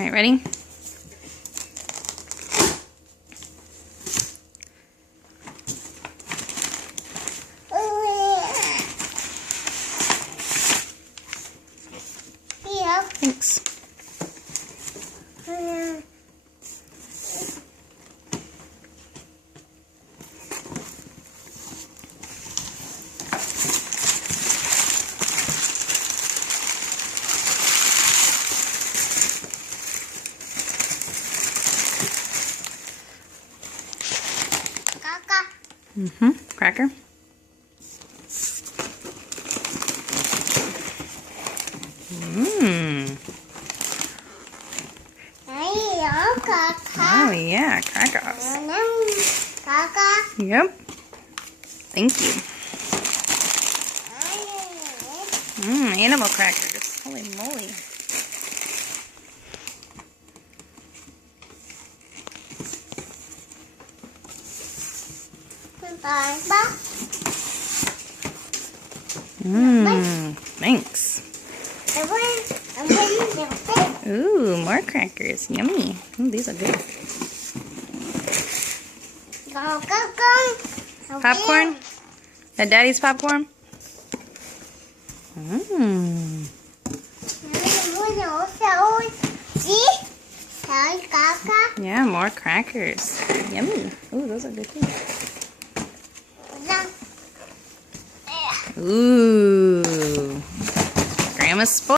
Alright, ready? Thanks. Cracker. Oh yeah, crackers. Yep. Thank you. Animal crackers. Holy moly. Thanks. Ooh, more crackers. Yummy. Ooh, these are good. Popcorn? That Daddy's popcorn? Yeah, more crackers. Yummy. Ooh, those are good too. Ooh. Grandma's spoiled.